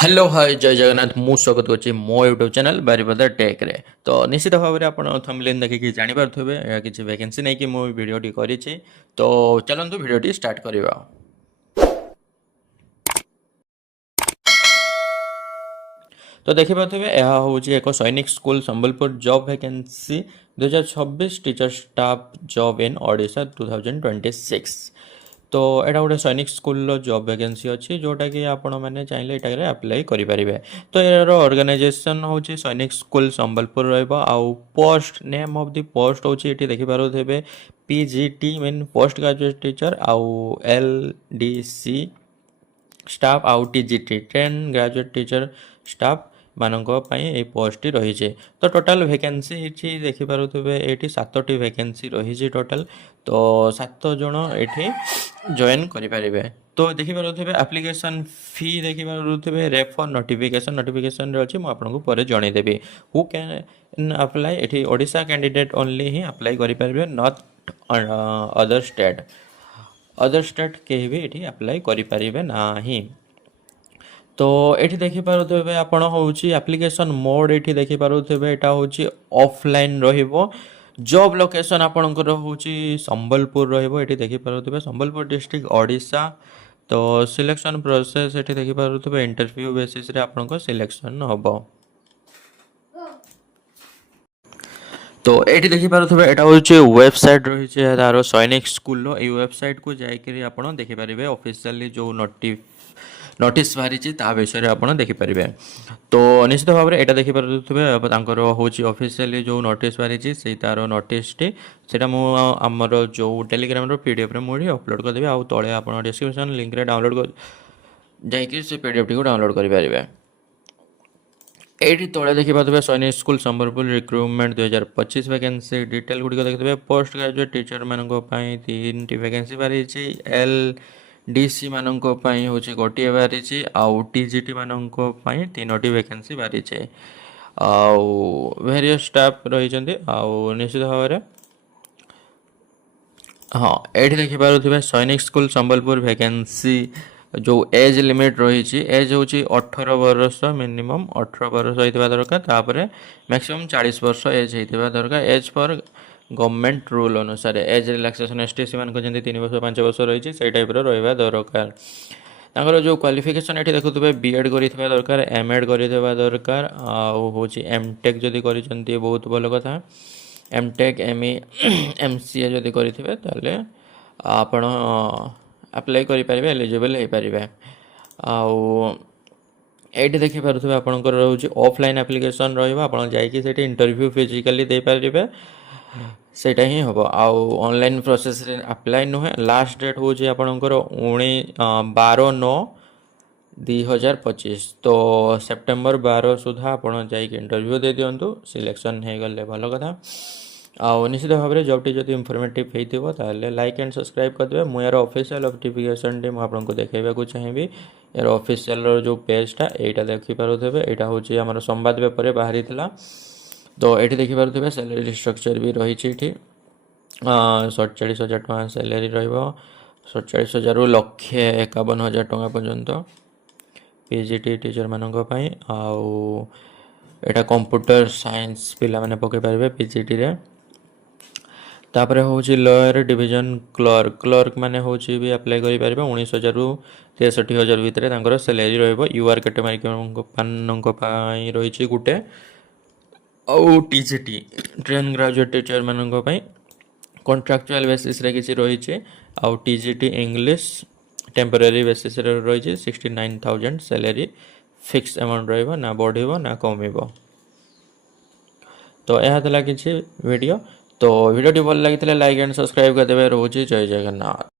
Hello hi जय जगन्नाथ मु स्वागत करछि मो यूट्यूब चैनल बारिपदा टेक रे। तो निश्चित भाव में आपण थंबनेल देखिक जानि पारथबे या किछि वैकेंसी नै कि मो वीडियोटी करिछि। तो चलंतु वीडियोटी स्टार्ट करिवा। तो देखि पारथबे ଏହା होछि एक सैनिक school Sambalpur job vacancy 2026 teacher staff job in Odisha 2026। तो एटा गोटे सैनिक स्कूल जॉब वैकेंसी अच्छी जोटा कि आपण मैंने चाहिए ये अप्लाई करेंगे। तो यार ऑर्गेनाइजेशन हूँ सैनिक स्कूल संबलपुर रहा। Post name of the post हूँ ये देखिपे PGT mean post graduate teacher आउ एलडीसी स्टाफ आउ TGT train graduate teacher staff मानक ये पोस्ट रही। तो टोटाल वैकेंसी ये देखिपे ये 7टी वैकेंसी रही टोटाल। तो 7 जन ये जॉइन करेंगे। तो देखिपे एप्लिकेशन फी देखिपे रेफर नोटिफिकेशन नोटिफिकेशन अच्छी मुझे पर जनईदेवी हु कैन अप्लाई ये ओडिशा कैंडिडेट ओनली ही अप्लाई करेंगे नॉट अदर स्टेट कहीं भी ये अप्लाई करेंगे नहीं। तो ये देखिपे आपण हूँ एप्लिकेशन मोड ये देखिपे यहाँ हूँ ऑफलाइन रहिबो। जॉब लोकेशन आपणकर हूँ संबलपुर रही देखिपे संबलपुर डिस्ट्रिक्ट ओडिशा। तो सिलेक्शन प्रोसेस ये देखिपे इंटरव्यू बेसिस रे आपणको सिलेक्शन हम। तो ये देखिपे यहाँ हूँ वेबसाइट रही है तार सैनिक स्कूल वेबसाइट को जाकि आप देखिपारे ऑफिशियली जो नोटिस बाहरी विषय आप देखिपारे। तो निश्चित भाव में यहाँ देखिपे हूँ ऑफिशियली जो नोटिस बाहरी से तार नोटिस टी से आमर जो टेलीग्राम पीडीएफ रे मुझे अपलोड करदेवी आउ तले आप डिस्क्रिप्शन लिंक रे डाउनलोड कर जाकि से पीडीएफ टी को डाउनलोड करेंगे। ये तले देखिए Sainik school Sambalpur recruitment 2025 vacancy detail गुड़िक देखते पोस्ट ग्रेजुएट टीचर मानक 3टी वैकेंसी बाहरी एल डीसी मानक हूँ गोटे बाहरी आउ टीजीटी मानक 3टी वैकेंसी बाहरी आउ वेरियस स्टाफ रही आउ निश्चित भाव में। हाँ ये देखिपे सैनिक स्कूल संबलपुर वैकेंसी जो एज लिमिट रही एज हूँ 18 वर्ष मिनिमम 18 वर्ष होता दरकार तापर मैक्सिमम 40 वर्ष एज होता दरकार एज पर गवर्नमेंट रूल अनुसार एज रिलैक्सेशन एसटीसी मान जमी 3 वर्ष 5 वर्ष रही से टाइप रहा दरकार। तांकर जो क्वालिफिकेशन ये देखुए बीएड कर दरकार एमएड कर दरकार आउ हूँ एमटेक जदि कर बहुत भल कथा एमटेक एमई एमसीए जदि करेंगे आपण अप्लाई करेंगे एलिजिबल हो पारे। आउ ये देखिपे आपंकर रोचे ऑफलाइन एप्लिकेशन रही इंटरव्यू फिजिकली दे पारे सेटा ही हम आउ ऑनलाइन प्रोसेस रे अप्लाई नुहे। लास्ट डेट हूँ आपंकर 12/9/2025 तो सेप्टेम्बर 12 सुधा आप इंटरव्यू दे दिंतु सिलेक्शन हो गले भल कथा। आउ निश्चित भाव में जॉब टी जब इनफॉर्मेटिव होता लाइक एंड सब्सक्राइब करदे। मु यार ऑफिशियल नोटिफिकेशन टी मुझे देखा चाहिए यार ऑफिशियल जो पेजटा यहाँ देखिपे यहाँ हूँ आम संवाद पेपर बाहरी था। तो ये देखिपे सैलरी स्ट्रक्चर भी रही 47,000 टका सैलरी रही 47,000 टका पर्यंत पीजीटी टीचर मानक आउ एटा कंप्यूटर साइंस पिला माने पके पारे पीजीटी रे। तापर हूँ लोअर डिविजन क्लर्क माने हूँ भी अप्लाई करेंगे 19,000 ରୁ 63,000 भितर सैलरी यूआर कैटेगरी रही गोटे आउ टीजीटी ट्रेन ग्रेजुएट टीचर मानक कॉन्ट्रैक्चुअल बेसिस रे किसी रही आउ टीजीटी इंग्लिश टेम्पररी बेसिस रे रही 69,000 सैलरी फिक्स अमाउंट रही ना बढ़ ना कम। तो यह था किसी वीडियो। तो वीडियो भल लगी लाइक एंड सब्सक्राइब करदे। रोचे जय जगन्नाथ।